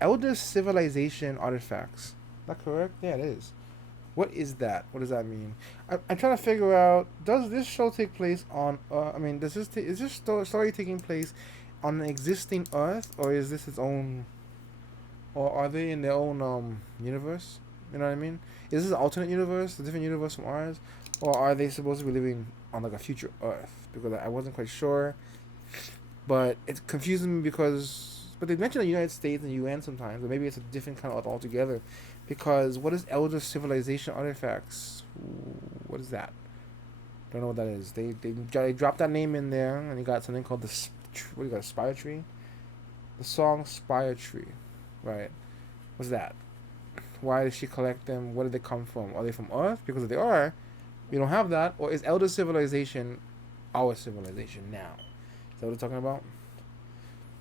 Elder civilization artifacts. Is that correct? Yeah, it is. What is that? What does that mean? I'm trying to figure out. Does this show take place on? I mean, is this story taking place on an existing Earth, or is this its own? Or are they in their own universe? You know what I mean? Is this an alternate universe, a different universe from ours, or are they supposed to be living on like a future Earth? Because I wasn't quite sure, but it's confusing me because. But they mention the United States and UN sometimes, or maybe it's a different kind of altogether. Because what is Elder Civilization artifacts? What is that? Don't know what that is. They dropped that name in there, and you got something called the what do you got? Spire Tree. The song Spire Tree, right? What's that? Why did she collect them? Where did they come from? Are they from Earth? Because if they are, we don't have that. Or is Elder Civilization our civilization now? Is that what we're talking about?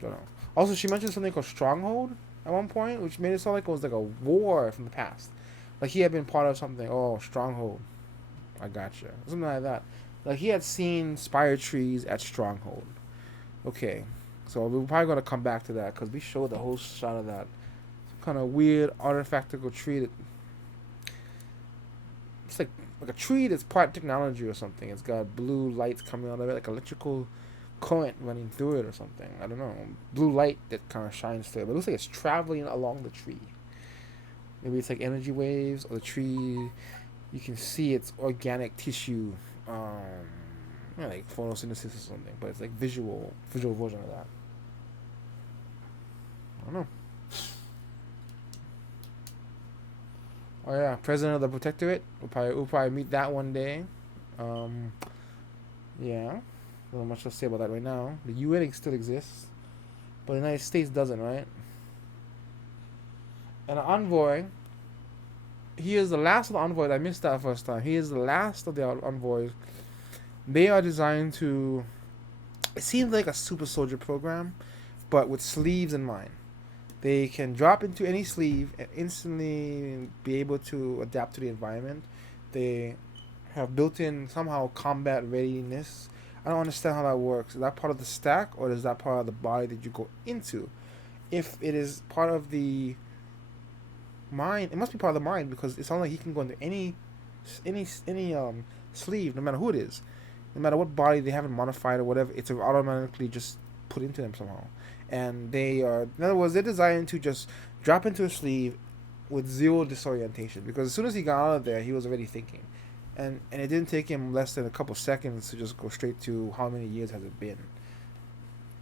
Don't know. Also, she mentioned something called Stronghold at one point, which made it sound like it was like a war from the past. Like he had been part of something. Oh, Stronghold. I gotcha. Something like that. Like he had seen spire trees at Stronghold. Okay. So we're probably going to come back to that because we showed the whole shot of that. Some kind of weird artifactical tree that. It's like a tree that's part technology or something. It's got blue lights coming out of it, like electrical current running through it or something. I don't know. Blue light that kind of shines through it. But it looks like it's traveling along the tree. Maybe it's like energy waves or the tree. You can see its organic tissue, like photosynthesis or something. But it's like visual version of that. I don't know. Oh yeah, President of the Protectorate. We'll probably meet that one day. Um, yeah. Not much to say about that right now. The UN still exists, but the United States doesn't, right? And an envoy, he is the last of the envoys. I missed that first time. He is the last of the envoys. They are designed to. It seems like a super soldier program, but with sleeves in mind. They can drop into any sleeve and instantly be able to adapt to the environment. They have built-in somehow combat readiness. I don't understand how that works. Is that part of the stack, or is that part of the body that you go into? If it is part of the mind, it must be part of the mind because it sounds like he can go into any sleeve, no matter who it is, no matter what body they haven't modified or whatever. It's automatically just put into them somehow, and they are, in other words, they're designed to just drop into a sleeve with zero disorientation because as soon as he got out of there, he was already thinking, and it didn't take him less than a couple seconds to just go straight to how many years has it been.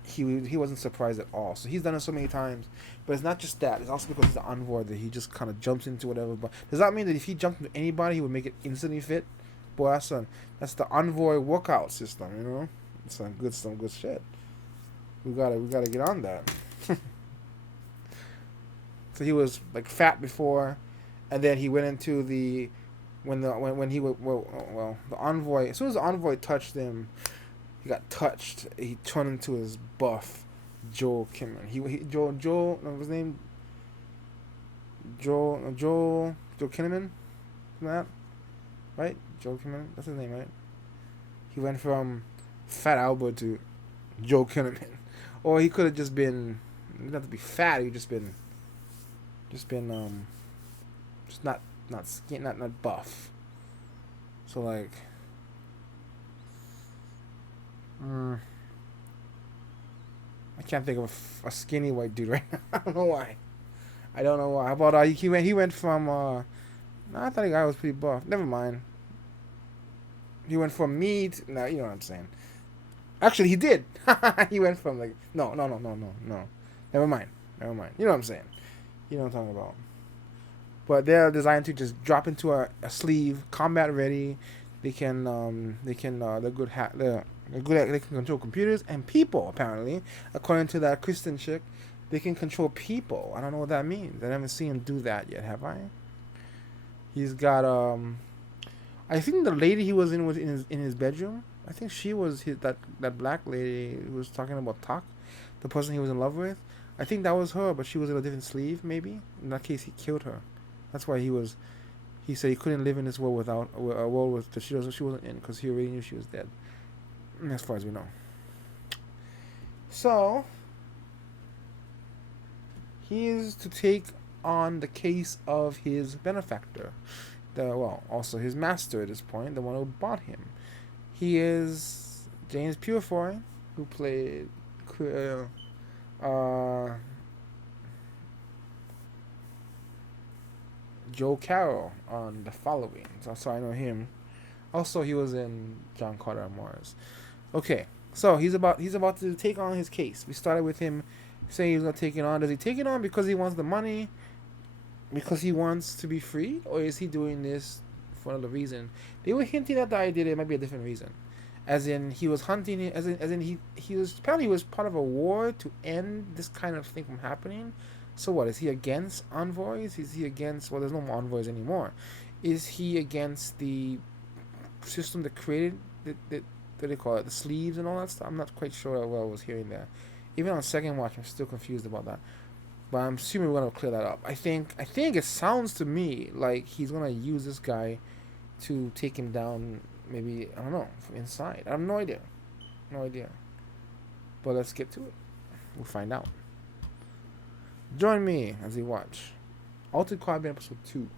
He wasn't surprised at all. So he's done it so many times, but it's not just that. It's also because it's the envoy that he just kind of jumps into whatever. But does that mean that if he jumped into anybody, he would make it instantly fit? Boy, that's the envoy workout system. You know, some good shit. We gotta get on that. So he was like fat before, and then he went into the when he well the envoy. As soon as the envoy touched him, he got touched. He turned into his buff Joel Kimmer. Joel what was his name? Joel Kinnaman? That right? Joel Kinnaman. That's his name, right? He went from Fat Albert to Joe Kinnaman, or he could have just been. He didn't have to be fat. He just been just not skin, not buff. So like, mm, I can't think of a skinny white dude right now. I don't know why. I don't know why. How about he went from no, I thought the guy was pretty buff. Never mind. He went from meat. No, you know what I'm saying. Actually, he did. He went from like no. Never mind. Never mind. You know what I'm saying. You know what I'm talking about. But they're designed to just drop into a sleeve, combat ready. They're good they're good at, they can control computers and people apparently, according to that Kristen chick. They can control people. I don't know what that means. I haven't seen him do that yet, have I? He's got I think the lady he was in was in his bedroom. I think she was that black lady who was talking about talk, the person he was in love with. I think that was her, but she was in a different sleeve. Maybe in that case, he killed her. That's why he was. He said he couldn't live in this world without a world with that she wasn't in because he already knew she was dead. As far as we know. So He is to take on the case of his benefactor, also his master at this point, the one who bought him. He is James Purefoy, who played uh, Joe Carroll on The Following. So I know him. Also, he was in John Carter on Mars. Okay, so he's about to take on his case. We started with him saying he's gonna take it on. Does he take it on because he wants the money, because he wants to be free, or is he doing this for another reason? They were hinting at the idea that it might be a different reason, as in he was hunting it, as in he was apparently he was part of a war to end this kind of thing from happening. So what is he against envoys? Is he against? Well, there's no more envoys anymore. Is he against the system that created the what do they call it, the sleeves and all that stuff? I'm not quite sure what I was hearing there. Even on second watch, I'm still confused about that. But I'm assuming we're gonna clear that up. I think it sounds to me like he's gonna use this guy to take him down. Maybe I don't know from inside. I have no idea, no idea. But let's get to it. We'll find out. Join me as we watch Altered Carbon episode 2.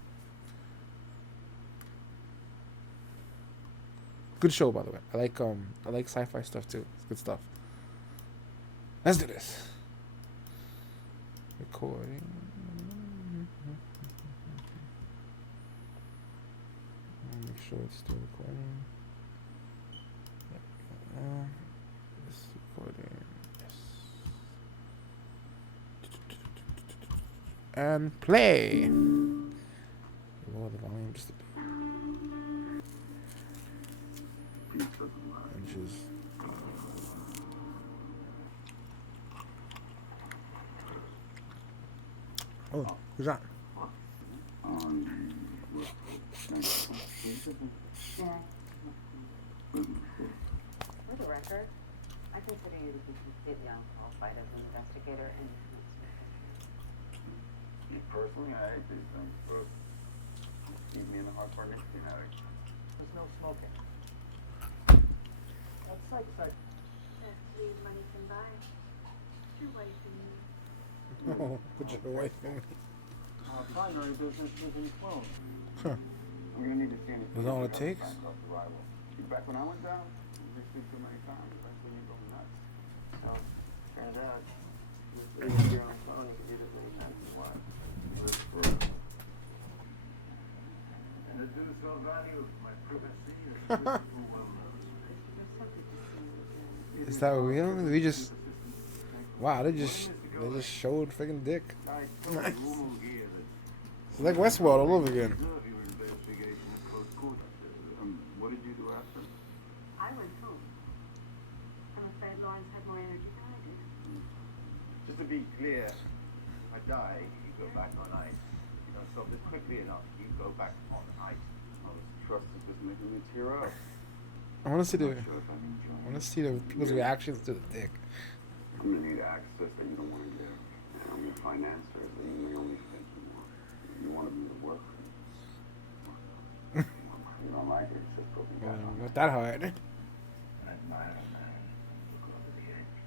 Good show, by the way. I like sci-fi stuff too. It's good stuff. Let's do this. Recording. Make sure it's still recording. It's recording. Yes. And play. Lower the volume just a bit. And just. Oh, who's that? For the record, I consider you to be completely unqualified as an investigator and Me personally, I hate these things, but keep me in the hard part next to addict. there's no smoking. That's like That's what money can buy. Your wife and me. Oh, put your wife in me. Our primary business is in clothes. Huh. We're gonna need to see anything. Is that all it takes? Back when I went down, we did too many times. Eventually you go nuts. So, turns out, this is here on Tony, he did it really nice and wide. And the dues no value, my privacy is well Is that real? We just. Wow, they just showed freaking dick. Nice. It's like Westworld all over again. What did you do after? I went home. I'm afraid Lawrence had more energy than I did. Just to be clear, I die, you go back on ice. You don't solve this quickly enough, you go back on ice. I was trusted with making me tear up. I want to see the people's reactions to the dick. I'm gonna need access that you don't want to give. And I'm your financier, so you may only think you want. You want me to work. You don't like it, it's just broken down. Not that hard. I admire a man who goes to the edge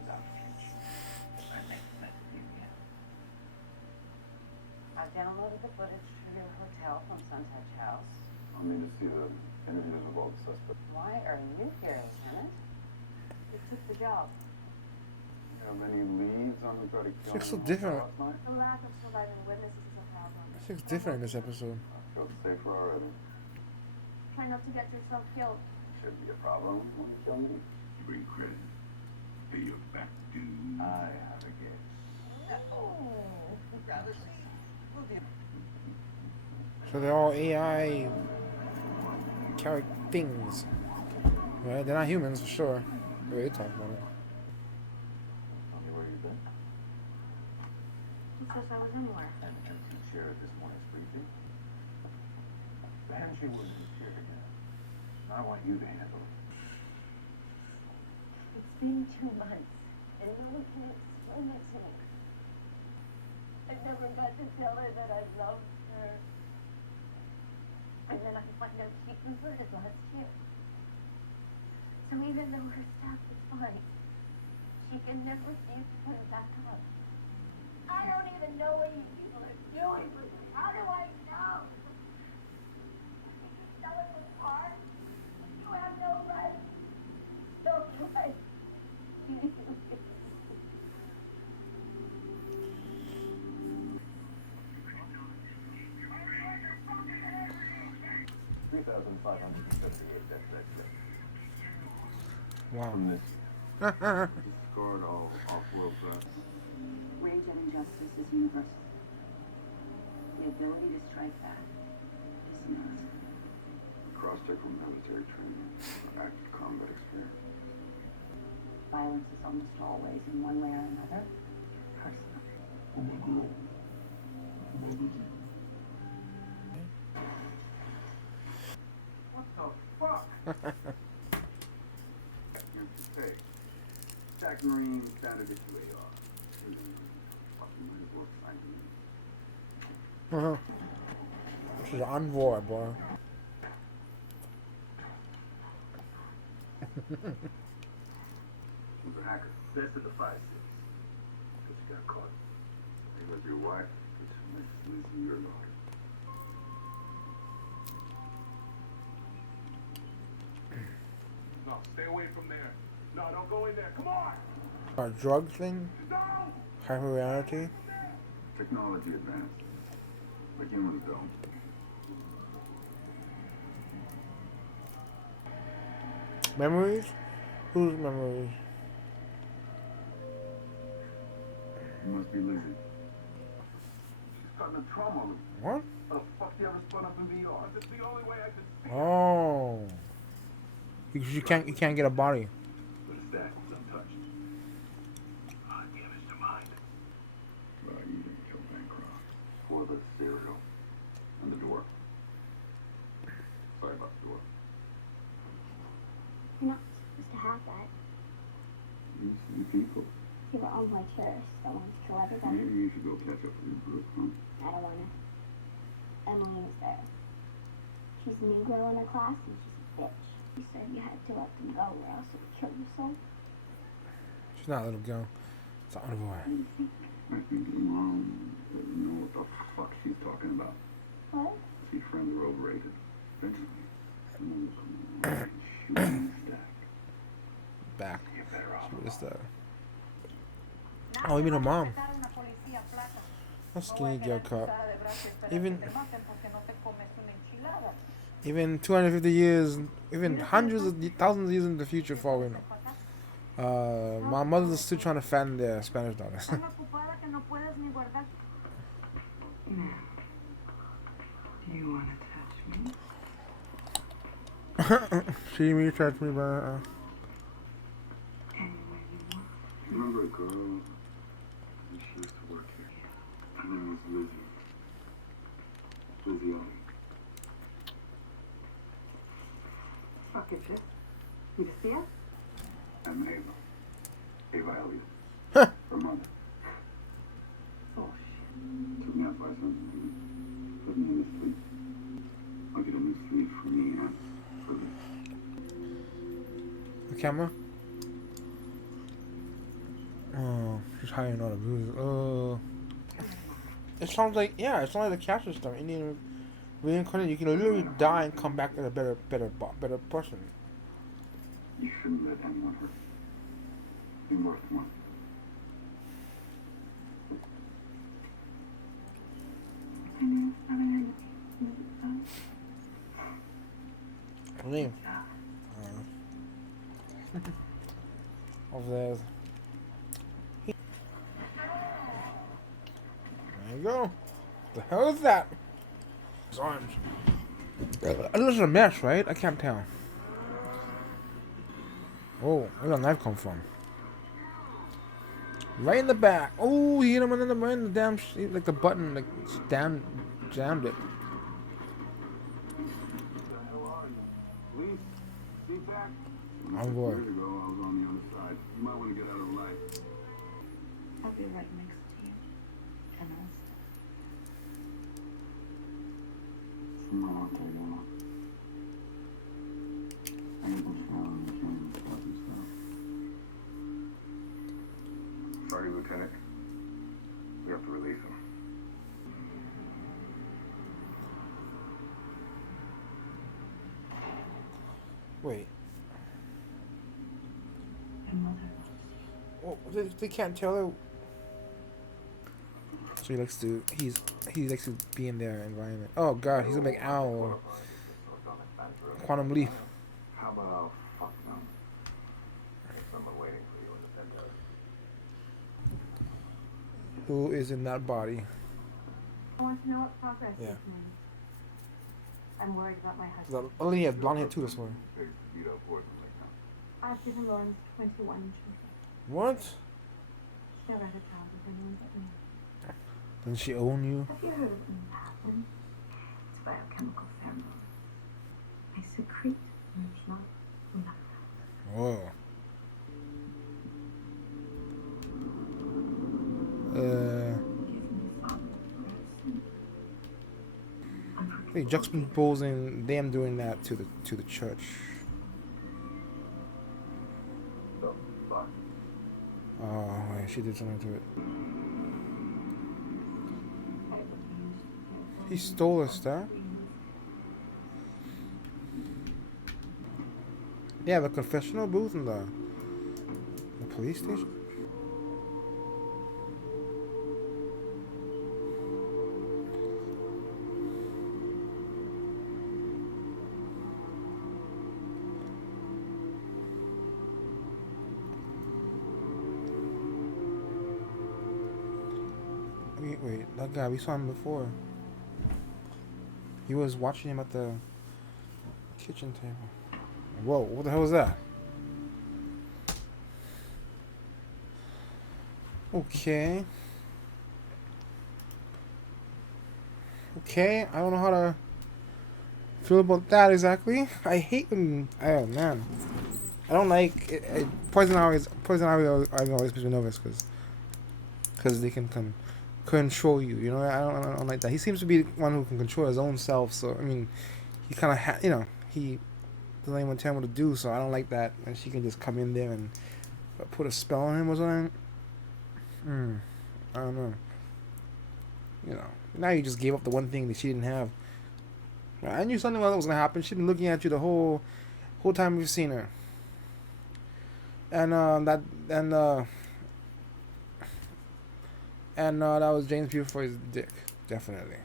without future. I make that union. I downloaded the footage from your hotel from Suntouch House. I need to see the interviews of all the suspects. Why are you here, Lieutenant? You took the job. You have any leads on who tried to kill Looks so me different. last night? The lack of surviving witnesses is a problem. This looks different in this episode. I feel safer already. Try not to get yourself killed. Should be a problem when you kill me. You bring credit. Pay your back dues. I have a guess. So they're all AI character things. Right? They're not humans for sure. The way they talk about it. Tell me where you've been. He says I was anywhere. And you shared this morning's briefing. Perhaps you wouldn't have shared it. I want you to handle it. It's been 2 months, and no one can explain it to me. I never got to tell her that I loved her. And then I find out she converted last year. So even though her stuff is fine, she can never seem to put it back on. I don't even know what you people are doing with me. How do I know? You sell us apart? You have no right. No right. 3,578 deaths that day. Wow. From this, discard all off-world threats. Rage and injustice is universal. The ability to strike back is not. Cross-check from military training, active combat experience. Violence is almost always, in one way or another, personal. Oh my God. My vision. What the fuck? Hey, Jack Marine, standard issue AR. Fucking might as well sign me. She's an envoy, boy. She's a hacker. Best of the 5-6. But you got caught. Because your wife is losing your life. No, stay away from there. No, don't go in there. Come on! A drug thing? No! Hyper reality? Technology advanced. Like humans don't. Memories? Whose memories? You must be Lizzie. She's starting to trauma me. What? How the fuck you ever spun up in VR? This is the only way I can see. Oh. Because you can't get a body. But the stack was untouched. Give us the mind. You didn't kill Bancroft. For the cereal. And the door. Sorry about the door. You're not supposed to have that. You see people. You were on my terrorists that wanted to kill everybody. Maybe you should go catch up with your group, huh? I don't want to. Emily was there. She's a new girl in her class and she's a bitch. She said you had to let them go or else you would kill yourself. She's not a little girl. It's an envoy. I think your mom doesn't know what the fuck she's talking about. What? See, friends are overrated. Eventually, someone will come along and shoot you in the stack. Back. You're better off. What is that? Oh, you mean her mom? That skinny girl cop. Even 250 years, even hundreds of thousands of years in the future, for all we know. My mother's still trying to fatten their Spanish daughters. Do you want to touch me? She me touch me, but Remember a girl? She used to work here. Her name was Lizzie. Lizzie Allen. Fuck is this? You see it? I'm Ava. Ava Elliott. Huh. Her mother. Bullshit. Took me out by something. Put me in the sleep. I'll get a new sleeve for me and for Liz. the camera. Oh, she's hiding all the bruises. Oh. It sounds like, yeah, it's not like the capture stuff. Indian reincarnate, you can literally die and come back as a better person. You shouldn't let anyone hurt you. You're worth more. What's her name? Over there. There you go. What the hell is that? His arms. This is a mess, right? I can't tell. Oh, where did the knife come from? Right in the back. Oh, he hit him in the damn, like the button, like jammed it. Who the hell are you? Police? Feedback? Envoy. Years ago, I was on the other side. You might want to get out of the light. I'll be right next to you. Emily. Someone out there, you know. I ain't been trying to change stuff and stuff. Sorry, Lieutenant. We have to release him. Wait. Your mother. Oh, they can't tell her. So he likes to. He likes to be in their environment. Oh God, he's gonna make Owl. Quantum leap. How about fuck them? Someone waiting for you in the center. Who is in that body? I want to know what progress Yeah. he's made. I'm worried about my 'Cause husband. I only had blonde hair too. This one. Big beat up horse like that. I've given Lawrence 21 children. What? She never had a child with anyone but me. Doesn't she own you? Have you heard of Manhattan? It's a biochemical pheromone. I secrete original love. Whoa. Give me father for Wait, juxtaposing them doing that to the church. So, fuck. Oh, wait, she did something to it. He stole her stuff. They have a confessional booth in the police station. Wait, that guy, we saw him before. He was watching him at the kitchen table. Whoa, what the hell was that? Okay. Okay, I don't know how to feel about that exactly. I hate when, oh man. I don't like, Poison Ivy always makes me nervous because they can control you, you know. I don't like that. He seems to be the one who can control his own self. So I mean, he kind of he doesn't even tell him what to do. So I don't like that. And she can just come in there and put a spell on him or something. I don't know. You know, now you just gave up the one thing that she didn't have. I knew something was gonna happen. She's been looking at you the whole time we've seen her. And that was James Purefoy's dick, definitely.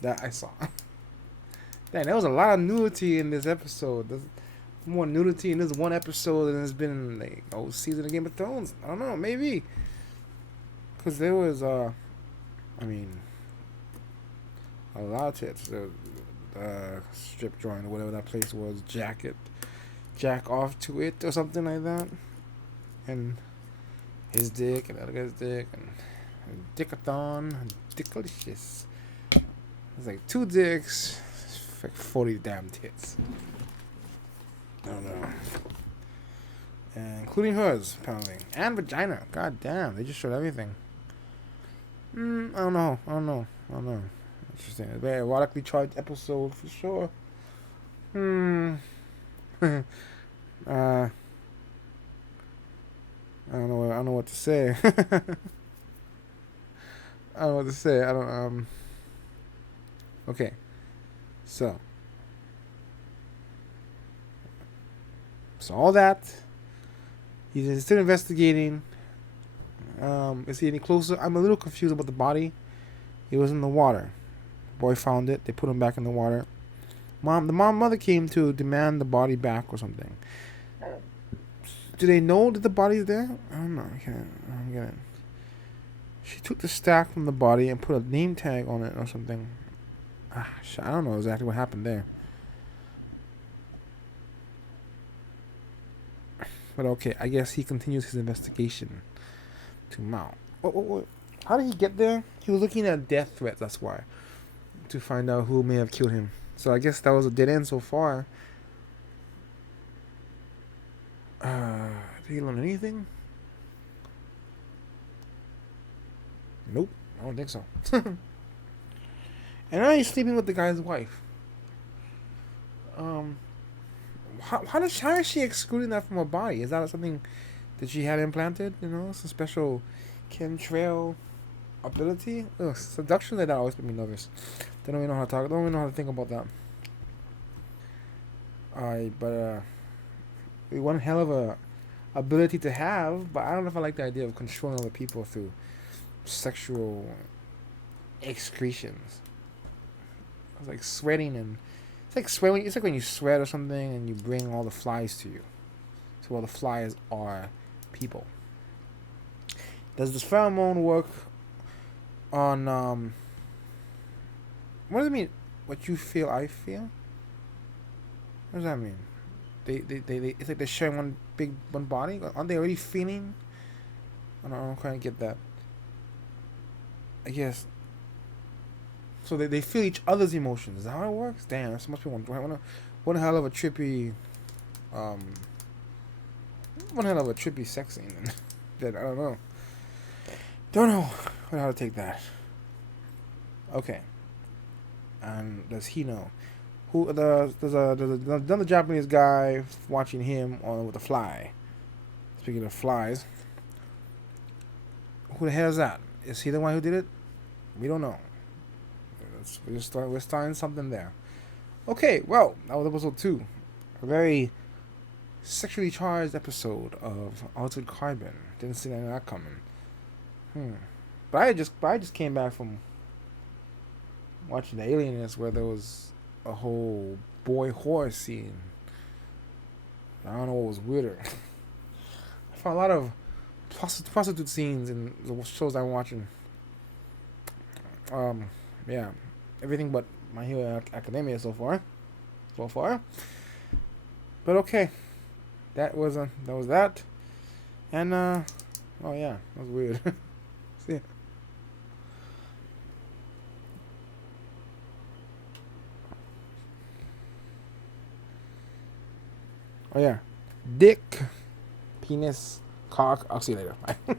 That I saw. Dang, there was a lot of nudity in this episode. There's more nudity in this one episode than there's been in the whole season of Game of Thrones. I don't know, maybe. Because there was, I mean, a lot of tits. Strip joint or whatever that place was, jack off to it or something like that. And his dick and the other guy's dick and dickathon, dickalicious. It's like 2 dicks, like 40 damn tits. I don't know. And including hers, apparently. And vagina. God damn, they just showed everything. I don't know. Interesting. A very erotically charged episode for sure. I don't know what to say. I don't know what to say. Okay. So all that. He's still investigating. Is he any closer? I'm a little confused about the body. He was in the water. Boy found it. They put him back in the water. Mother came to demand the body back or something. Do they know that the body's there? I don't know. I don't get it. She took the stack from the body and put a name tag on it or something. I don't know exactly what happened there. But okay, I guess he continues his investigation to Mao. What? How did he get there? He was looking at death threats, that's why. To find out who may have killed him. So I guess that was a dead end so far. Did he learn anything? Nope, I don't think so. And now he's sleeping with the guy's wife. How is she excluding that from her body? Is that something that she had implanted? You know, some special chemtrail ability. Ugh, seduction like that always made me nervous. Don't even know how to talk. Don't even know how to think about that. But one hell of a ability to have. But I don't know if I like the idea of controlling other people through sexual excretions. It's like sweating and it's like sweating. It's like when you sweat or something and you bring all the flies to you. So all the flies are people. Does this pheromone work on what does it mean? What you feel, I feel. What does that mean? They it's like they're sharing one body. Aren't they already feeling? I don't quite get that. I guess. So they feel each other's emotions. Is that how it works? Damn, this must be one hell of a trippy, um, one hell of a trippy sex scene. That I don't know. Don't know how to take that. Okay. And does he know? Who there's another Japanese guy watching him on with a fly. Speaking of flies, who the hell is that? Is he the one who did it? We don't know. We're starting something there. Okay, well, that was episode 2. A very sexually charged episode of Altered Carbon. Didn't see any of that coming. But I just came back from watching the Alienist where there was a whole boy horror scene. I don't know what was weirder. I found a lot of prostitute scenes in the shows I'm watching. Yeah, everything but My Hero Academia so far. But okay, that was that. And oh yeah, that was weird. See ya. Oh yeah, dick, penis, cock. I'll see you later. Bye.